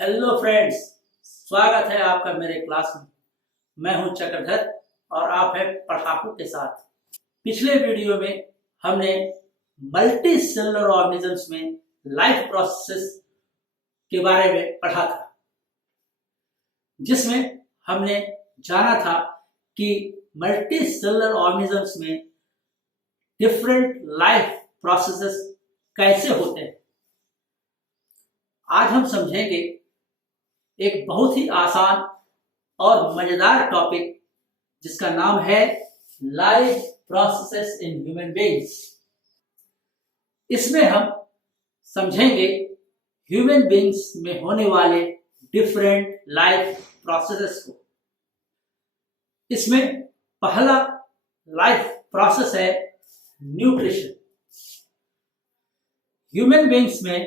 Hello friends, स्वागत है आपका मेरे क्लास में। मैं हूं चक्रधर और आप हैं पढ़ाकू के साथ। पिछले वीडियो में हमने मल्टी सेलुलर ऑर्गेनिजम्स में लाइफ प्रोसेस के बारे में पढ़ा था, जिसमें हमने जाना था कि मल्टी सेलुलर ऑर्गेनिजम्स में डिफरेंट लाइफ प्रोसेसेस कैसे होते हैं। आज हम समझेंगे एक बहुत ही आसान और मजेदार टॉपिक जिसका नाम है life processes in human beings. इसमें हम समझेंगे ह्यूमन बीइंग्स में होने वाले डिफरेंट लाइफ प्रोसेसेस को। इसमें पहला लाइफ प्रोसेस है न्यूट्रिशन। ह्यूमन बीइंग्स में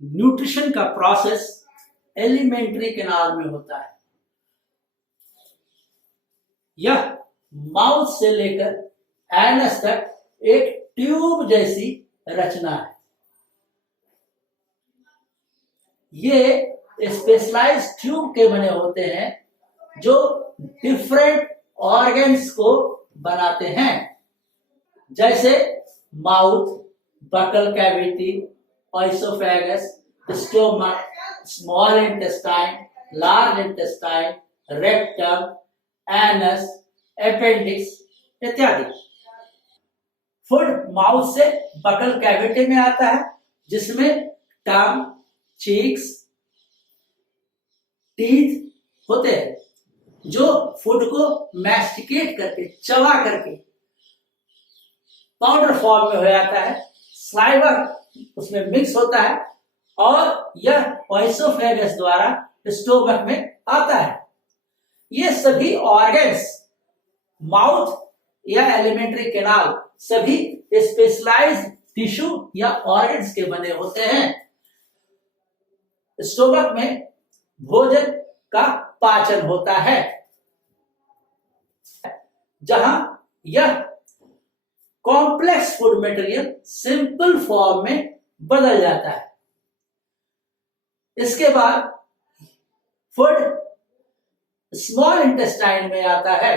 न्यूट्रिशन का प्रोसेस एलिमेंट्री कैनाल में होता है। यह माउथ से लेकर एनस तक एक ट्यूब जैसी रचना है। ये स्पेशलाइज्ड ट्यूब के बने होते हैं जो डिफरेंट ऑर्गन्स को बनाते हैं, जैसे mouth, buccal cavity, oesophagus, stomach, small intestine, large intestine, rectum, anus, appendix इत्यादि। फूड माउथ से बकल कैविटी में आता है, जिसमें टंग, चीक्स, टीथ होते हैं, जो फूड को मैस्टिकेट करके, चबा करके पाउडर फॉर्म में हो जाता है। स्लाइवा उसमें मिक्स होता है और यह ऑइसोफेगस द्वारा स्टोमक में आता है। ये सभी ऑर्गन्स, माउथ या एलिमेंट्री कैनाल, सभी स्पेशलाइज्ड टिश्यू या ऑर्गन्स के बने होते हैं। स्टोमक में भोजन का पाचन होता है, जहां यह complex food material simple form में बदल जाता है। इसके बाद फूड स्मॉल इंटेस्टाइन में आता है।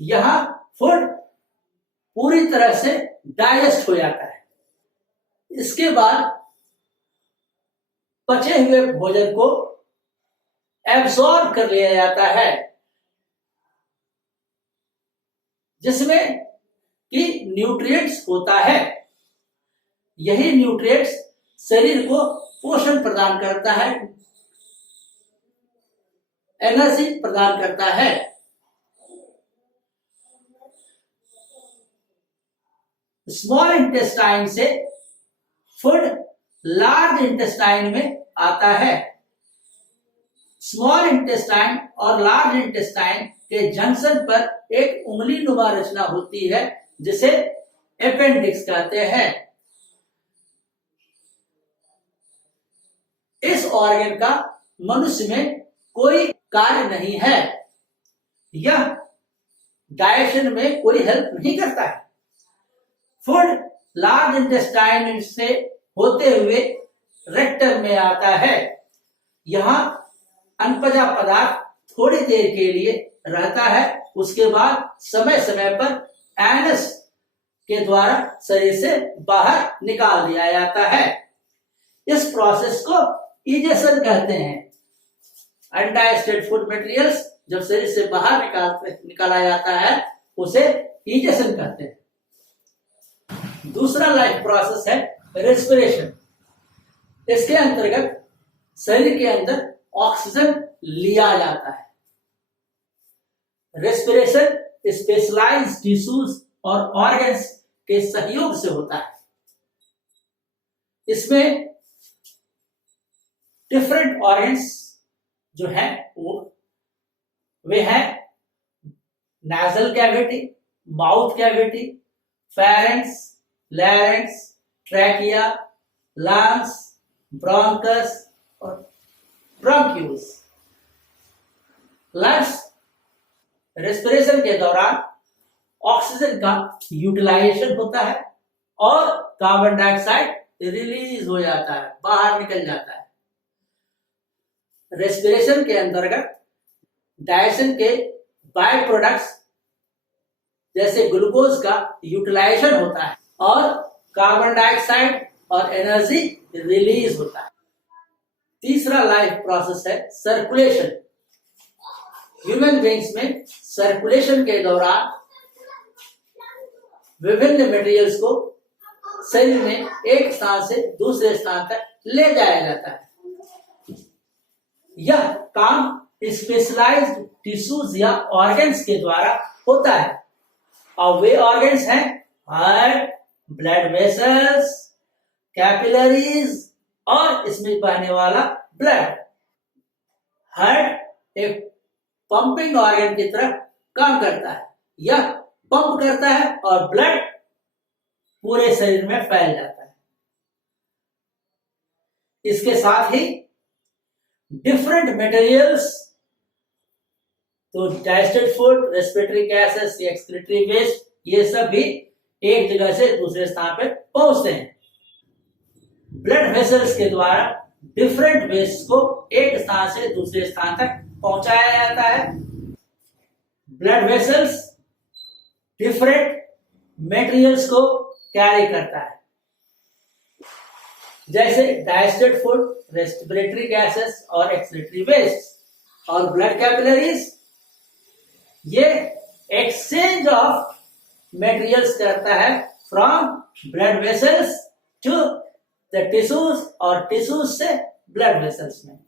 यहां फूड पूरी तरह से डाइजेस्ट हो जाता है। इसके बाद पचे हुए भोजन को एब्सॉर्ब कर लिया जाता है, जिसमें कि न्यूट्रिएंट्स होता है। यही न्यूट्रिएंट्स शरीर को पोषण प्रदान करता है, एनर्जी प्रदान करता है। स्मॉल इंटेस्टाइन से फूड लार्ज इंटेस्टाइन में आता है। स्मॉल इंटेस्टाइन और लार्ज इंटेस्टाइन के जंक्शन पर एक उंगली नुमा रचना होती है, जिसे अपेंडिक्स कहते हैं। इस ऑर्गन का मनुष्य में कोई कार्य नहीं है। यह डाइजेशन में कोई हेल्प नहीं करता है। फूड लार्ज इंटेस्टाइन से होते हुए रेक्टम में आता है। यहां अनपचा पदार्थ थोड़ी देर के लिए रहता है, उसके बाद समय समय पर एनस के द्वारा शरीर से बाहर निकाल दिया जाता है। इस प्रोसेस को इजेशन कहते हैं। अनडाइजेस्टेड फूड मटेरियल्स जब शरीर से बाहर निकाला जाता है, उसे इजेशन कहते हैं। दूसरा लाइफ प्रोसेस है रेस्पिरेशन। इसके अंतर्गत शरीर के अंदर ऑक्सीजन लिया जाता है। रेस्पिरेशन स्पेशलाइज्ड टिश्यूज और ऑर्गन्स के सहयोग से होता है। इसमें डिफरेंट ऑर्गन्स जो है वे हैं nasal cavity, mouth cavity, pharynx, larynx, trachea, lungs, bronchus और ब्रोंक्यूल्स। लंग्स रेस्पिरेशन के दौरान ऑक्सीजन का यूटिलाइजेशन होता है और कार्बन डाइऑक्साइड रिलीज हो जाता है, बाहर निकल जाता है। रेस्पिरेशन के अंतर्गत डाइजेशन के बाय प्रोडक्ट्स जैसे ग्लूकोज का यूटिलाइजेशन होता है और कार्बन डाइऑक्साइड और एनर्जी रिलीज होता है। तीसरा लाइफ प्रोसेस है सर्कुलेशन। ह्यूमन बीइंग्स में सर्कुलेशन के दौरान विभिन्न मटेरियल्स को शरीर में एक स्थान से दूसरे स्थान तक ले जाया जाता है। यह काम स्पेशलाइज्ड टिश्यूज या ऑर्गन्स के द्वारा होता है और वे ऑर्गन्स हैं हार्ट, ब्लड वेसल्स, कैपिलरीज और इसमें बहने वाला ब्लड। हार्ट एक पंपिंग ऑर्गन की तरह काम करता है। यह पंप करता है और ब्लड पूरे शरीर में फैल जाता है। इसके साथ ही डिफरेंट मटेरियल्स, तो digested food, respiratory gases, excretory waste, ये सब भी एक जगह से दूसरे स्थान पर पहुंचते हैं। ब्लड वेसल्स के द्वारा डिफरेंट वेस्ट को एक स्थान से दूसरे स्थान तक पहुंचाया जाता है। ब्लड वेसल्स डिफरेंट मटेरियल्स को कैरी करता है, जैसे डाइजेस्टेड फूड, रेस्पिरेटरी गैसेस और एक्सक्रीटरी वेस्ट। और ब्लड कैपिलरीज ये एक्सचेंज ऑफ मटेरियल्स करता है from blood vessels to the tissues और टिश्यूज से ब्लड वेसल्स में।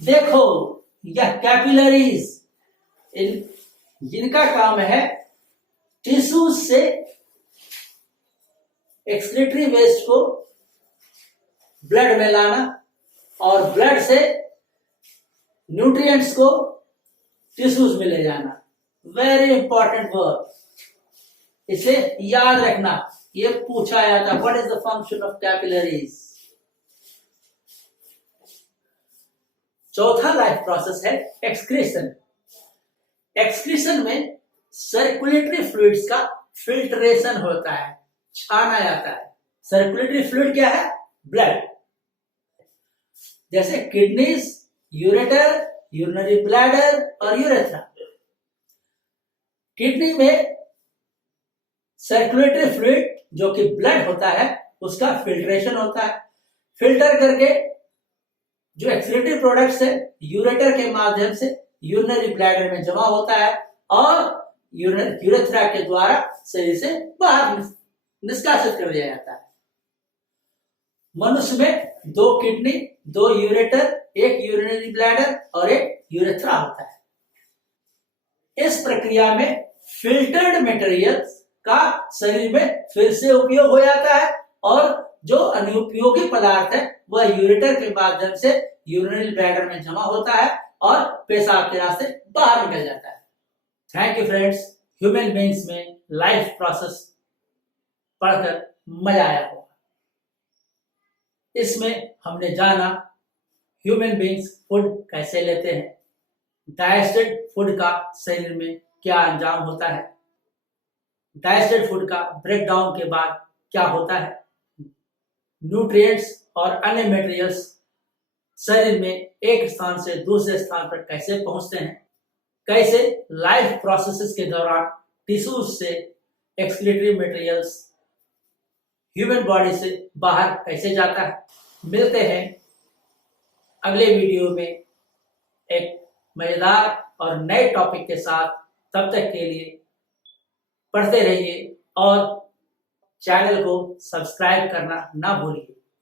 देखो यह कैपिलरीज जिनका काम है टिश्यूज से एक्सक्रीटरी वेस्ट को ब्लड में लाना और ब्लड से न्यूट्रिएंट्स को टिश्यूज में ले जाना। वेरी इंपॉर्टेंट वर्क, इसे याद रखना। ये पूछा जाता है, what is the function of capillaries. चौथा लाइफ प्रोसेस है एक्सक्रीशन। एक्सक्रीशन में सर्कुलेटरी फ्लूइड्स का फिल्ट्रेशन होता है, छाना जाता है। सर्कुलेटरी फ्लूइड क्या है? ब्लड। जैसे किडनीज, यूरेटर, यूरिनरी ब्लैडर और यूरेथ्रा। किडनी में सर्कुलेटरी फ्लूइड जो कि ब्लड होता है उसका फिल्ट्रेशन होता है। फिल्टर करके जो एक्सक्रीटरी प्रोडक्ट्स है यूरेटर के माध्यम से यूरिनरी ब्लैडर में जमा होता है और यूरेथ्रा के द्वारा शरीर से बाहर निष्कासित कर दिया जाता है। मनुष्य में 2 किडनी, 2 यूरेटर, 1 यूरिनरी ब्लैडर और 1 यूरेथ्रा होता है। इस प्रक्रिया में फिल्टर्ड मटेरियल्स का शरीर में फिर से उपयोग हो जाता है और जो अनुपयोगी पदार्थ है वह यूरेटर के माध्यम से यूरिनरी ब्लैडर में जमा होता है और पेशाब के रास्ते बाहर निकल जाता है। Thank you friends. Human beings में लाइफ प्रोसेस पढ़कर मजा आया होगा। इसमें हमने जाना ह्यूमन बीइंग्स फूड कैसे लेते हैं, डाइजेस्टेड फूड का शरीर में क्या अंजाम होता है, डाइजेस्टेड फूड का ब्रेकडाउन के बाद क्या होता है, न्यूट्रिएंट्स और अन्य मटेरियल्स शरीर में एक स्थान से दूसरे स्थान पर कैसे पहुंचते हैं, कैसे लाइफ प्रोसेसेस के दौरान टिश्यूज से एक्सक्रीटरी मटेरियल्स ह्यूमन बॉडी से बाहर कैसे जाता है। मिलते हैं अगले वीडियो में एक मजेदार और नए टॉपिक के साथ। तब तक के लिए पढ़ते रहिए और चैनल को सब्सक्राइब करना ना भूलिए।